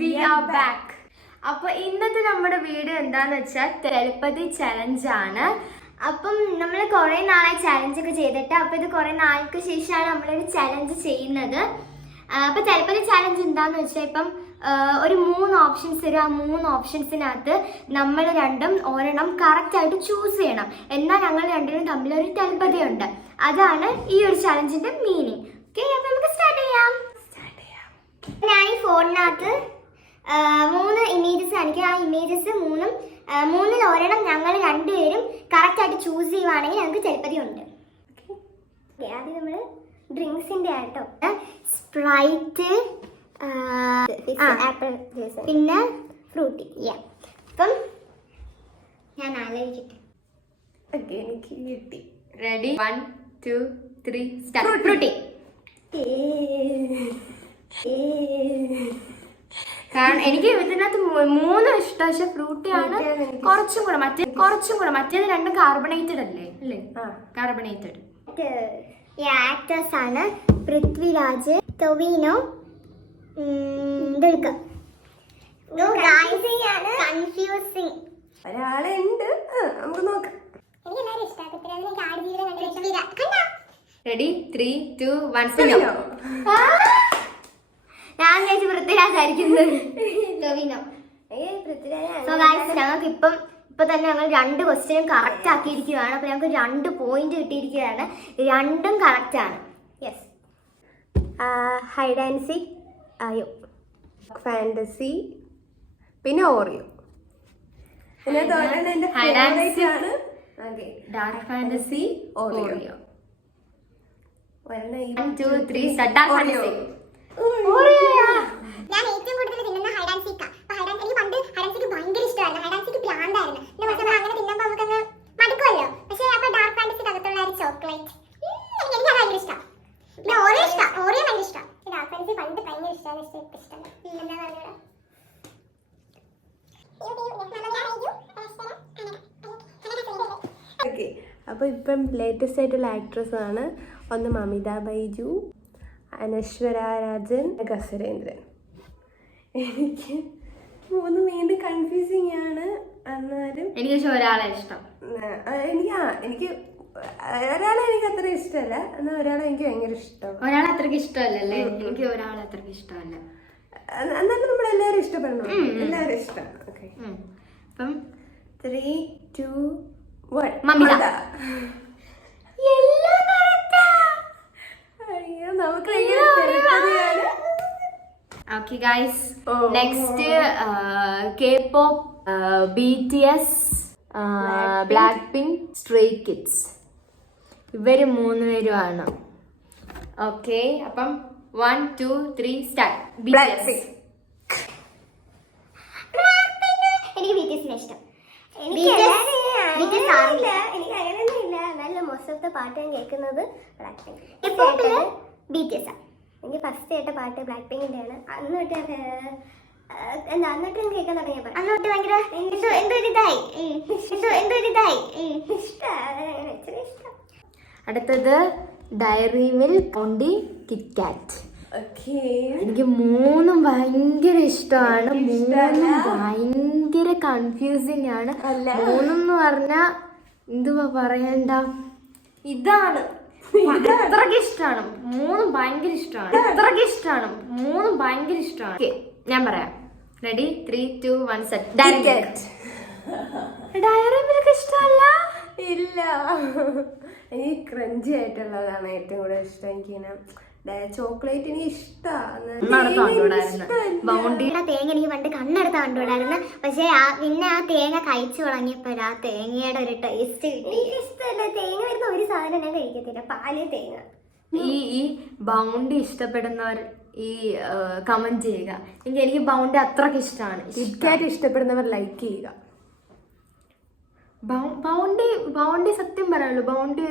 we are back. അപ്പോൾ ഇന്നത്തെ നമ്മുടെ വീഡിയോ എന്താന്ന് വെച്ചാൽ തെരപ്പതി ചലഞ്ച് ആണ്. അപ്പം നമ്മൾ കുറേ നാളായി ചലഞ്ച് ഒക്കെ ചെയ്തിട്ട്, അപ്പോൾ ഇത് കുറേ നാൾക്ക് ശേഷമാണ് നമ്മളൊരു ചലഞ്ച് ചെയ്യുന്നത്. അപ്പോൾ തെരപ്പതി ചലഞ്ച് എന്താന്ന് വെച്ചാൽ ഇപ്പം ഒരു 3 ഓപ്ഷൻസ് തരും. ആ 3 ഓപ്ഷൻസിനകത്ത് നമ്മൾ രണ്ടും ഒരെണ്ണം കറക്റ്റായിട്ട് ചൂസ് ചെയ്യണം. എന്നാൽ ഞങ്ങൾ രണ്ടിനും തമ്മിലൊരു തെരപ്പതിയുണ്ട്. അതാണ് ഈ ഒരു ചലഞ്ചിന്റെ മീനിങ്. ഓക്കെ, അപ്പോൾ നമുക്ക് സ്റ്റാർട്ട് ചെയ്യാം. ഞാൻ ഈ ഫോണിനകത്ത് 3 ഇമേജസ് കാണിക്കും. ആ ഇമേജസ് മൂന്നിൽ ഒരെണ്ണം ഞങ്ങൾ രണ്ടുപേരും കറക്റ്റായിട്ട് ചൂസ് ചെയ്യുവാണെങ്കിൽ ഞങ്ങൾക്ക് തെരപ്പതി ഉണ്ട്. ആദ്യം നമ്മൾ ഡ്രിങ്ക്സിന്റെ ആട്ടോ, സ്പ്രൈറ്റ്, ആപ്പിൾ ജ്യൂസ്, പിന്നെ ഫ്രൂട്ടി. അപ്പം ഞാൻ ആലോചിക്കട്ടെ. എനിക്ക് കിട്ടി. Ready, 1 2 3 start. ഫ്രൂട്ടി. കാരണം എനിക്ക് ഇതിനകത്ത് 3 ഇഷ്ടം, പക്ഷെ ഫ്രൂട്ടിയാണ് കുറച്ചും കൂടെ. മറ്റേത് രണ്ടും കാർബണേറ്റഡ് അല്ലേ? കാർബണേറ്റഡ്. ആക്ടേഴ്സ് ആണ് പൃഥ്വിരാജ്, ടൊവിനോ, ദുൽഖർ. കൺഫ്യൂസിങ് ഒരാളുണ്ട്, നമുക്ക് നോക്കാം. റെഡി, 3 2 1 ഞാൻ ചേച്ചി പൃഥ്വിരാജായിരിക്കുന്നത്. ടൊവിനോ. സോ ഗൈസ്, ഞങ്ങൾക്ക് ഇപ്പൊ തന്നെ ഞങ്ങൾ 2 ക്വസ്റ്റ്യനും കറക്റ്റ് ആക്കിയിരിക്കുകയാണ്. അപ്പൊ ഞങ്ങൾക്ക് 2 പോയിന്റ് കിട്ടിയിരിക്കുകയാണ്. രണ്ടും കറക്റ്റ് ആണ്. Yes. Hide and seek, Fantasy, പിന്നെ Oreo. Dark Fantasy, Oreo. 1 2 3 start. ഞാൻ ഏറ്റവും കൂടുതൽ തിന്നുന്ന ഹൈഡ് ആൻഡ് സീക്കാ. എനിക്ക് പണ്ട് ഹൈഡ് ആൻഡ് സീക്ക് ഭയങ്കര ഇഷ്ടമായിരുന്നു. ഹൈഡ് ആൻഡ് സീക്ക് ഭ്രാന്തായിരുന്നു. പിന്നെ പക്ഷെ അങ്ങനെ തിന്നുമ്പോൾ നമുക്കങ്ങ് മടുക്കുമല്ലോ. പക്ഷേ അപ്പോൾ ഡാർക്ക് ഫാന്റസിക്ക് അകത്തുള്ള ഒരു ചോക്ലേറ്റ് എനിക്ക് ഭയങ്കര ഇഷ്ടം. പിന്നെ ഓറിയോ ഇഷ്ടം, ഓറിയോ ഭയങ്കര ഇഷ്ടം. ഡാർക്ക് ഫാന്റസി പണ്ട് ഭയങ്കര ഇഷ്ടമാണ്, ഇഷ്ടമല്ല. എന്താ പറയുക? ഓക്കെ, അപ്പോൾ ഇപ്പം ലേറ്റസ്റ്റ് ആയിട്ടുള്ള ആക്ട്രസ് ആണ്. ഒന്ന് മമിത ബൈജു, അനശ്വര രാജൻ, ഗസരേന്ദ്രൻ. എനിക്ക് 3 വീണ്ടും കൺഫ്യൂസിങ് ആണ്. എന്നാലും എനിക്ക് ഒരാളെ ഇഷ്ടം. എനിക്ക് ഒരാളെ എനിക്ക് അത്ര ഇഷ്ടമല്ല, എന്നാൽ ഒരാളെ എനിക്ക് ഭയങ്കര ഇഷ്ടം. ഒരാളെ അത്രയ്ക്ക് ഇഷ്ടമല്ലല്ലേ? എനിക്ക് ഒരാളെ അത്രയ്ക്ക് ഇഷ്ടമല്ല. എന്നാലും നമ്മളെല്ലാവരും ഇഷ്ടപ്പെടണം, എല്ലാവരും ഇഷ്ടം. ഓക്കെ, അപ്പം 3 2 1 മമിത. അയ്യോ, നമുക്ക് okay guys, next K-pop, BTS, black pink, stray kids. ഇവര് 3 പേരുമാണ്. ഓക്കെ, അപ്പം 1 2 3 സ്റ്റാർട്ട്. BTS. എനിക്ക് BTSനെ ഇഷ്ടം. എനിക്ക് അങ്ങനെയൊന്നുമില്ല. നല്ല മോശത്തെ പാട്ട് ഞാൻ കേൾക്കുന്നത് ബ്ലാക്ക് പിങ്ക്. BTS ആണ്. എനിക്ക് ഫസ്റ്റ് കേട്ട പാട്ട് ബ്ലാക്ക് പിങ്കിന്റെ ആണ്. അന്നിട്ട് കേൾക്കാൻ തുടങ്ങിയപ്പോൾ അന്നോട്ട് ഭയങ്കര എന്തൊരിതായി ഇഷ്ടം. അടുത്തത് ഡയറി മിൽക്ക്, ബൗണ്ടി, കിറ്റ്കാറ്റ്. എനിക്ക് 3 ഭയങ്കര ഇഷ്ടമാണ്. 3 ഭയങ്കര കൺഫ്യൂസിങ് ആണ്. 3 എന്ന് പറഞ്ഞാ എന്തുവാ പറയണ്ട, ഇതാണ് അത്രയ്ക്ക് ഇഷ്ടമാണ്. 3 ഭയങ്കര ഇഷ്ടമാണ്. ഞാൻ പറയാം. Ready, 3 2 1 set. ഡയറി മിൽക്ക് ഇഷ്ടമല്ല? ഇല്ല, എനിക്ക് ക്രഞ്ചി ആയിട്ടുള്ളതാണ് ഏറ്റവും കൂടുതൽ ഇഷ്ടം. എനിക്കിങ്ങനെ ചോക്ലേറ്റ് എനിക്ക് ഇഷ്ടമാണ്. തേങ്ങ എനിക്ക് പണ്ട് കണ്ണെടുത്ത് കണ്ടുകൂടായിരുന്നു. പക്ഷെ പിന്നെ ആ തേങ്ങ കഴിച്ചു തുടങ്ങിയപ്പോൾ ആ തേങ്ങയുടെ ഒരു ടേസ്റ്റ് കിട്ടി. ഇഷ്ടമല്ല തേങ്ങ വരുന്ന ഒരു സാധനം ഞാൻ കഴിക്കത്തില്ല, പാല്, തേങ്ങ. ഈ ബൗണ്ടി ഇഷ്ടപ്പെടുന്നവർ ഈ കമന്റ് ചെയ്യുക. എനിക്ക് ബൗണ്ടി അത്രയ്ക്ക് ഇഷ്ടമാണ്. കിറ്റ്കാറ്റ് ഇഷ്ടപ്പെടുന്നവർ ലൈക്ക് ചെയ്യുക. ബൗണ്ടി സത്യം പറയുള്ളൂ, ബൗണ്ടി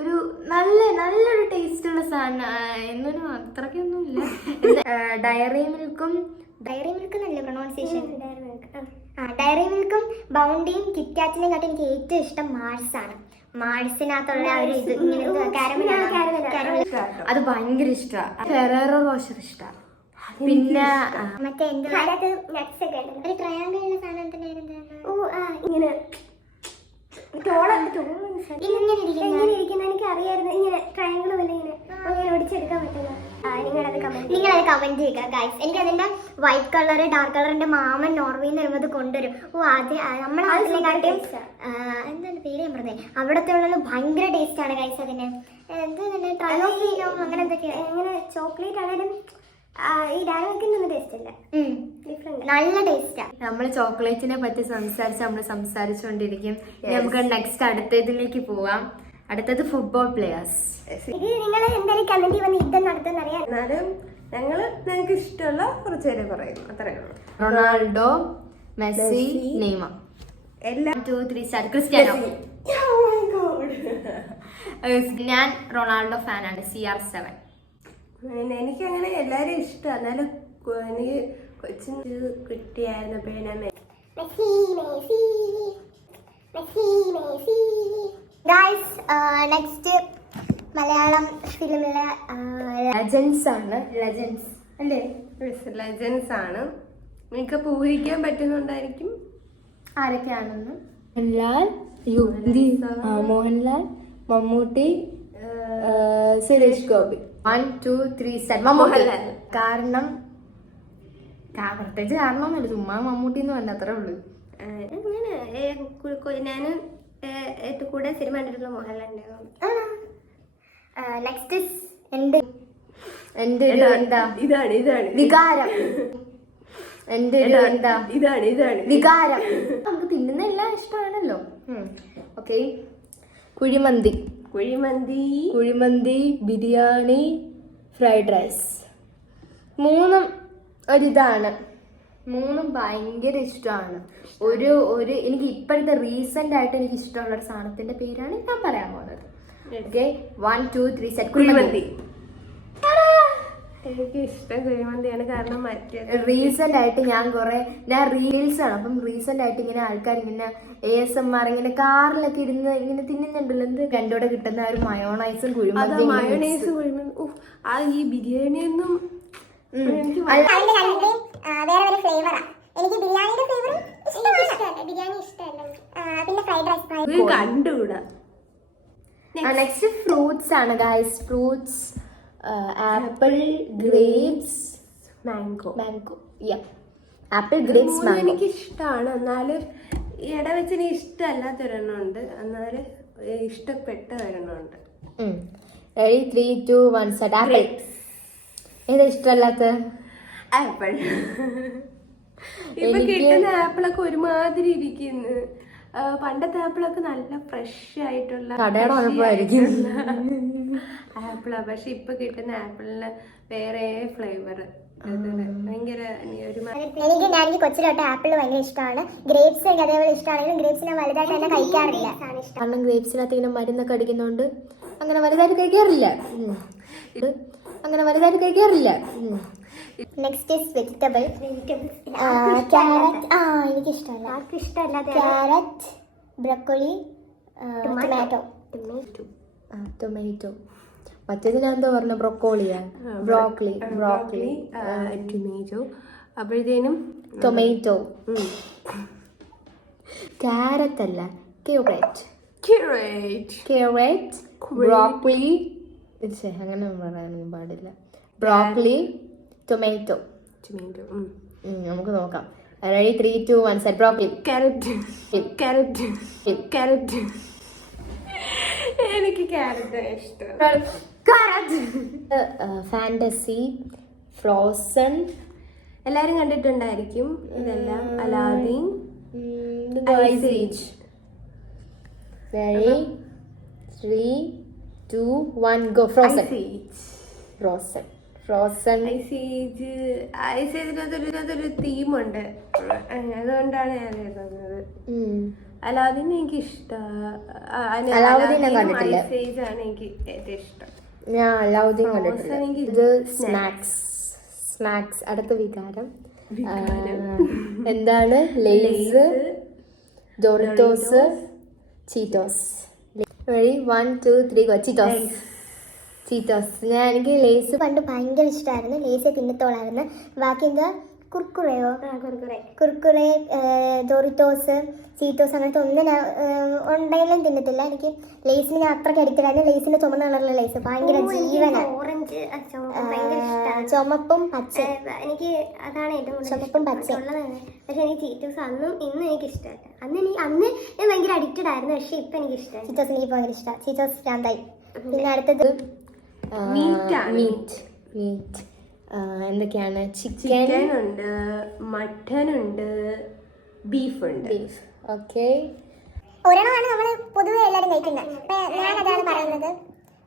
ഒരു നല്ലൊരു ടേസ്റ്റുള്ള സാധനം. എന്നൊന്നും അത്രയ്ക്കൊന്നും ഇല്ല. ഡയറി മിൽക്കും നല്ല പ്രൊണൗൺസിയേഷൻ. ഡയറി മിൽക്കും ബൗണ്ടിയും കിറ്റ്കാറ്റിനെയും കാട്ടി എനിക്ക് ഏറ്റവും ഇഷ്ടം മാർസ് ആണ്. മാർസിനകത്തുള്ള ഒരു ഇത് ഇങ്ങനെ അത് ഭയങ്കര ഇഷ്ടമാണ്. ഫെറേറോ റോഷർ ഇഷ്ടമാണ്. പിന്നെ മറ്റേ എന്താ നട്ട്സ് ഒക്കെ ഉണ്ട്. ഒരു ട്രയാങ്കിൾ ഉള്ള സാധനം എന്തായിരുന്നു? ഇങ്ങനെ ഇങ്ങനെ ഇരിക്കുന്ന എനിക്ക് അറിയായിരുന്നു. ഇങ്ങനെ ട്രയാങ്കിൾ പോലെ ഇങ്ങനെ ഒടിച്ചെടുക്കാൻ പറ്റുന്ന. നിങ്ങളത് കമന്റ് ചെയ്യുക ഗൈസ്. എനിക്ക് അതിന്റെ വൈറ്റ് കളർ ഡാർക്ക് കളർ എന്റെ മാമൻ നോർവേയിൽ നിന്ന് വരുമ്പോൾ കൊണ്ടുവരും. അത് നമ്മളെ നാട്ടിലെക്കാട്ടും എന്താണ് പേര് ഞാൻ പറഞ്ഞത്, അവിടത്തെ ഉള്ള ഭയങ്കര ടേസ്റ്റ് ആണ് ഗൈസ്. അതിന് എന്താ ട്രയോഫീനോ അങ്ങനെ എന്തൊക്കെയാണ്. എങ്ങനെ ചോക്ലേറ്റ് ആണെങ്കിലും ഈ ഡയറക്റ്റിനൊന്നും ടേസ്റ്റ് ഇല്ല, ഡിഫറെന്റ്, നല്ല ടേസ്റ്റാ. നമ്മൾ ചോക്ലേറ്റിനെ പറ്റി നമ്മൾ സംസാരിച്ചുകൊണ്ടിരിക്കും. നമുക്ക് നെക്സ്റ്റ് അടുത്തതിലേക്ക് പോവാം. അടുത്തത് ഫുട്ബോൾ പ്ലെയേഴ്സ്. ഇത് നിങ്ങൾ എന്തായാലും കമന്റ് വന്ന് യുദ്ധം നടത്തുന്ന അറിയാം. എന്നാലും ഞങ്ങൾക്ക് ഇഷ്ടമുള്ള കുറച്ച് പേരെ പറയും, അത്രേ ഉള്ളൂ. Ronaldo, Messi, Neymar. എല്ലാം 1 2 3 സ്റ്റാർട്ട്. ക്രിസ്ത്യാനോ. ഞാൻ റൊണാൾഡോ ഫാനാണ്. CR7. എനിക്ക് അങ്ങനെ എല്ലാരും ഇഷ്ടം. എന്നാലും എനിക്ക് കൊച്ചിന് കിട്ടിയായിരുന്നപ്പോഴേ ഞാൻ Messi Messi Messi Messi. Guys next Malayalam ഫിലിമിലെ ലെജൻസ് ആണ്. ലെജൻസ് അല്ലേ? ലെജൻസ് ആണ്. നിങ്ങൾക്ക് ഊഹിക്കാൻ പറ്റുന്നുണ്ടായിരിക്കും ആരൊക്കെയാണെന്ന്. മോഹൻലാൽ, മമ്മൂട്ടി, സുരേഷ് ഗോപി. 1 2 3 സ്റ്റാർട്ട്. മോഹൻലാൽ. കാരണം പ്രത്യേകിച്ച് കാരണമൊന്നുമില്ല, ചുമ്മാ മമ്മൂട്ടി എന്ന് പറഞ്ഞ അത്രേ ഉള്ളൂ. ഞാൻ ഏറ്റവും കൂടുതൽ സിനിമ കണ്ടിട്ടുള്ള മോഹൻലാലിന്റെ. നെക്സ്റ്റ് എന്റെ ഒരു എന്താ ഇതാണ് വികാരം. എന്റെ ഒരു എന്താ ഇതാണ് വികാരം. നമുക്ക് തിന്നുന്ന എല്ലാം ഇഷ്ടമാണല്ലോ. Okay. Kuzhimanthi, biryani, fried rice. മൂന്നും ഒരിതാണ്. മൂന്നും ഭയങ്കര ഇഷ്ടമാണ്. ഒരു എനിക്ക് ഇപ്പോഴത്തെ റീസെന്റ് ആയിട്ട് എനിക്ക് ഇഷ്ടമുള്ള ഒരു സാധനത്തിന്റെ പേരാണ് ഞാൻ പറയാൻ പോകുന്നത്. ഓക്കെ. 1 2 3 സ്റ്റാർട്ട്. കുഴിമന്തി. എനിക്ക് ഇഷ്ടം കുഴിമന്തിയാണ്. കാരണം മറ്റേ റീസെന്റ് ആയിട്ട് ഞാൻ റീൽസ് ആണ്. അപ്പം റീസെന്റ് ആയിട്ട് ഇങ്ങനെ ആൾക്കാർ ഇങ്ങനെ ASMR ഇങ്ങനെ കാറിലൊക്കെ ഇരുന്ന് ഇങ്ങനെ തിന്നുന്നുണ്ടല്ലോ. എന്ത് രണ്ടോടെ കിട്ടുന്ന ഒരു മയോണൈസും കുഴിമന്തി. ഈ ഈ ബിരിയാണിയൊന്നും വേറെ ഫ്ലേവറാ. എനിക്ക് ബിരിയാണിയുടെ ഫ്ലേവർ ഇഷ്ടമല്ല. ബിരിയാണി ഇഷ്ടമല്ല. പിന്നെ ഫ്രൈഡ് റൈസ് കണ്ടുകൂടാ. നെക്സ്റ്റ് ഫ്രൂട്ട്സ് ആണ് guys. Fruits apple, grapes, mango. Apple, grapes, mango. എനിക്ക് ഇഷ്ടമാണ്. എന്നാലും ഈ ഇടവെച്ച് എനിക്ക് ഇഷ്ടമല്ലാത്ത ഒരെണ്ണം ഉണ്ട്, എന്നാലും ഇഷ്ടപ്പെട്ട ഒരെണ്ണം ഉണ്ട്. Ready 3 2 1 start. ആപ്പിൾ. ഏതാ ഇഷ്ടമല്ലാത്ത? ആപ്പിൾ. ഇപ്പൊ കിട്ടുന്ന ആപ്പിളൊക്കെ ഒരുമാതിരി ഇരിക്കുന്നു. പണ്ടത്തെ ആപ്പിളൊക്കെ നല്ല ഫ്രഷ് ആയിട്ടുള്ള ആപ്പിളാ. പക്ഷെ ഇപ്പൊ കിട്ടുന്ന ആപ്പിളിന് വേറെ ഫ്ലേവർ, ഭയങ്കര എനിക്ക് കൊച്ചിലോട്ട് ആപ്പിൾ ഭയങ്കര ഇഷ്ടമാണ്. ഗ്രേപ്സ് എനിക്ക് അതേപോലെ ഇഷ്ടമാണെങ്കിലും ഗ്രേപ്സ് ഞാൻ വലുതായിട്ട് തന്നെ കഴിക്കാറില്ല. കാരണം ഗ്രേപ്സിനകത്ത് ഇങ്ങനെ മരുന്നൊക്കെ അടിക്കുന്നതുകൊണ്ട് അങ്ങനെ വലുതായിട്ട് കഴിക്കാറില്ല. Next is vegetable. ക്യാരറ്റ്. എനിക്ക് ഇഷ്ടമല്ല. ആർക്കും ഇഷ്ടമല്ല ക്യാരറ്റ്, ബ്രോക്കോളി, ടൊമാറ്റോ. മറ്റേത് ഞാൻ എന്താ പറഞ്ഞ ബ്രോക്കോളിയാ? ബ്രോക്കോളി. ടൊമാറ്റോ. അപ്പോഴത്തേനും ടൊമാറ്റോ. ക്യാരറ്റ് അല്ല, ക്യാരറ്റ്, ബ്രോക്കോളി. അങ്ങനെ പറയാനൊന്നും പാടില്ല. Broccoli, tomato. നമുക്ക് നോക്കാം. Ready 3 2 1 start. ബ്രോക്കോളി. ക്യാരറ്റ്. എനിക്ക് ക്യാരറ്റ് ഇഷ്ടം. Fantasy, Frozen. എല്ലാരും കണ്ടിട്ടുണ്ടായിരിക്കും ഇതെല്ലാം. Aladdin, Ice Age. Ready 3 2 1 go. Frozen. ഐസേജിനകത്തൊരു തീമുണ്ട്, അതുകൊണ്ടാണ് ഞാൻ എഴുതുന്നത്. അലാദീൻ എനിക്ക് ഇഷ്ടമാണ്. എനിക്ക് ഏറ്റവും ഇഷ്ടം. ഞാൻ അലാവുദ്ദീൻ കണ്ടിട്ടില്ല. ഇത് സ്നാക്സ്. അടുത്ത വികാരം എന്താണ്? Lay's, Doritos, Cheetos. Ready 1 2 3 go. Cheetos. എനിക്ക് ലേസ് പണ്ട് ഭയങ്കര ഇഷ്ടമായിരുന്നു. ലേസ് തിന്നത്തോളായിരുന്നു. ബാക്കി എന്താ കുർക്കുറയോ, കുർക്കുറെ, ഡോറിറ്റോസ്, ചീറ്റോസ് അങ്ങനത്തെ ഒന്നും ഞാൻ ഉണ്ടെങ്കിലും തിന്നത്തില്ല. എനിക്ക് ലേസിന് ഞാൻ അത്രയ്ക്ക് അടിക്റ്റായിരുന്നു. ലേസിന്റെ ചുമന്ന കളറിലുള്ള ലേസ് ഭയങ്കര ജീവനാണ്. ഓറഞ്ച് ചുമപ്പും പച്ച. എനിക്ക് അതാണ് ഏറ്റവും ചുമപ്പും പച്ച. പക്ഷെ എനിക്ക് ചീറ്റോസ് അന്നും ഇന്നും എനിക്ക് ഇഷ്ടമല്ല. അന്ന് ഞാൻ ഭയങ്കര അഡിക്റ്റഡ് ആയിരുന്നു. പക്ഷെ ഇപ്പൊ എനിക്ക് ഇഷ്ടമാണ്. ചീറ്റോസ് എനിക്ക് ഭയങ്കര ഇഷ്ടമാണ്. ചീറ്റോസ് ശാന്തായി. പിന്നെ അടുത്തത് മീറ്റ്. എന്തൊക്കെയാണ്? ചിക്കൻ ഉണ്ട്, മട്ടൻ ഉണ്ട്, ബീഫ് ഉണ്ട്. ഓക്കെ. ഒരെണ്ണമാണ് നമ്മൾ പൊതുവെ എല്ലാവരും കഴിക്കുന്നത്. ഞാൻ അതാണ് പറയുന്നത്.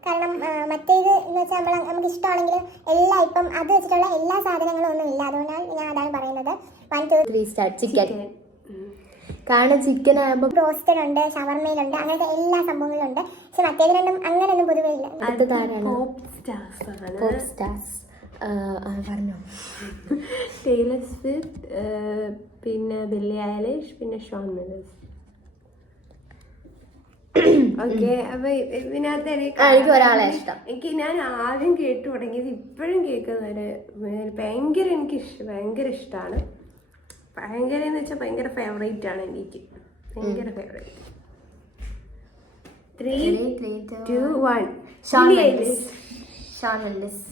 കാരണം മറ്റേത് എന്ന് വെച്ചാൽ നമുക്ക് ഇഷ്ടമാണെങ്കിൽ എല്ലാം ഇപ്പം അത് വെച്ചിട്ടുള്ള എല്ലാ സാധനങ്ങളും ഒന്നും ഇല്ല. അതുകൊണ്ടാണ് ഞാൻ അതാണ് പറയുന്നത്. 1 2 3 സ്റ്റാർട്ട്. ചിക്കൻ. കാരണം ചിക്കൻ ആകുമ്പോൾ ബ്രോസ്റ്റഡ് ഉണ്ട്, ഷവർമയിലുണ്ട്, അങ്ങനത്തെ എല്ലാ സംഭവങ്ങളും ഉണ്ട്. പക്ഷെ മറ്റേത് രണ്ടും അങ്ങനെയൊന്നും പൊതുവെ ഇല്ല. Pop stars. പറഞ്ഞോ. ടൈലർ സ്വിഫ്റ്റ്, പിന്നെ ബില്ലി ഐലിഷ്, പിന്നെ ഷോൺ മെൻഡസ്. ഓക്കെ. അപ്പൊ ഇതിനകത്ത് എനിക്ക് ഒരാളെ ഇഷ്ടം. എനിക്ക് ഞാൻ ആദ്യം കേട്ടു തുടങ്ങിയത് ഇപ്പോഴും കേൾക്കുന്നവര് ഭയങ്കര ഭയങ്കര ഇഷ്ടമാണ്. ഭയങ്കര എന്ന് വെച്ചാൽ ഭയങ്കര ഫേവറേറ്റ് ആണ് എനിക്ക്. ഭയങ്കര ഫേവറേറ്റ്. 3 2 1 Sean Mendes.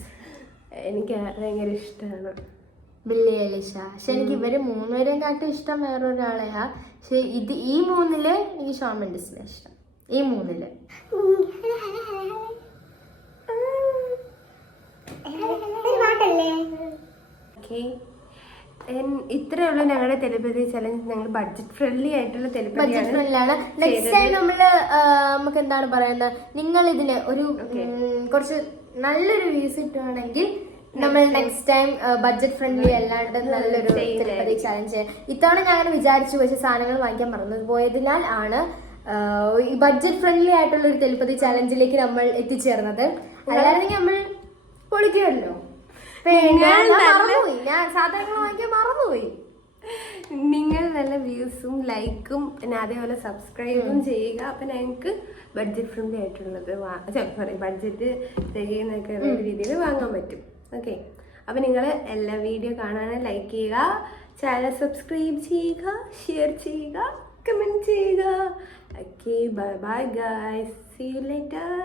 എനിക്ക് ഭയങ്കര ഇഷ്ടമാണ്. ബില്ലി ഐലിഷ. പക്ഷെ എനിക്ക് ഇവര് മൂന്നുപേരെയും കാട്ടും ഇഷ്ടം വേറൊരാളെയാ. പക്ഷെ ഈ മൂന്നില് എനിക്ക് ഷോൺ മെൻഡസിനെ ഇഷ്ടം. ഈ മൂന്നില് ഇത്രേ ഉള്ളൂ ഞങ്ങളുടെ തെലിപ്പതി ചലഞ്ച്. ഞങ്ങൾ ബഡ്ജറ്റ് ഫ്രണ്ട്ലി ആയിട്ടുള്ള തെലിപ്പതിയാണ്. നെക്സ്റ്റ് ടൈം നമുക്ക് എന്താണ് പറയുന്നത്, നിങ്ങൾ ഇതിന് ഒരു കുറച്ച് നല്ലൊരു വ്യൂസ് കിട്ടുകയാണെങ്കിൽ നമ്മൾ നെക്സ്റ്റ് ടൈം ബഡ്ജറ്റ് ഫ്രണ്ട്ലി അല്ലാണ്ട് നല്ലൊരു തെലിപ്പതി ചലഞ്ച്. ഇത്തവണ ഞാൻ അങ്ങനെ വിചാരിച്ചു, പക്ഷെ സാധനങ്ങൾ വാങ്ങിക്കാൻ മറന്നു പോയതിനാൽ ആണ് ഈ ബഡ്ജറ്റ് ഫ്രണ്ട്ലി ആയിട്ടുള്ള ഒരു തെലിപ്പതി ചലഞ്ചിലേക്ക് നമ്മൾ എത്തിച്ചേർന്നത്. അല്ലാതെ നമ്മൾ പൊളിക്കുമല്ലോ. ഞാൻ സാധനങ്ങൾ വാങ്ങിക്കാൻ മറന്നുപോയി. നിങ്ങൾ നല്ല വ്യൂസും ലൈക്കും പിന്നെ അതേപോലെ സബ്സ്ക്രൈബും ചെയ്യുക. അപ്പം ഞങ്ങൾക്ക് ബഡ്ജറ്റ് ഫ്രണ്ട്ലി ആയിട്ടുള്ളത് ബഡ്ജറ്റ് തികയുന്നൊക്കെ രീതിയിൽ വാങ്ങാൻ പറ്റും. ഓക്കെ. അപ്പം നിങ്ങൾ എല്ലാ വീഡിയോ കാണാൻ ലൈക്ക് ചെയ്യുക, ചാനൽ സബ്സ്ക്രൈബ് ചെയ്യുക, ഷെയർ ചെയ്യുക, കമൻറ്റ് ചെയ്യുക. Okay. Bye bye guys. See you later.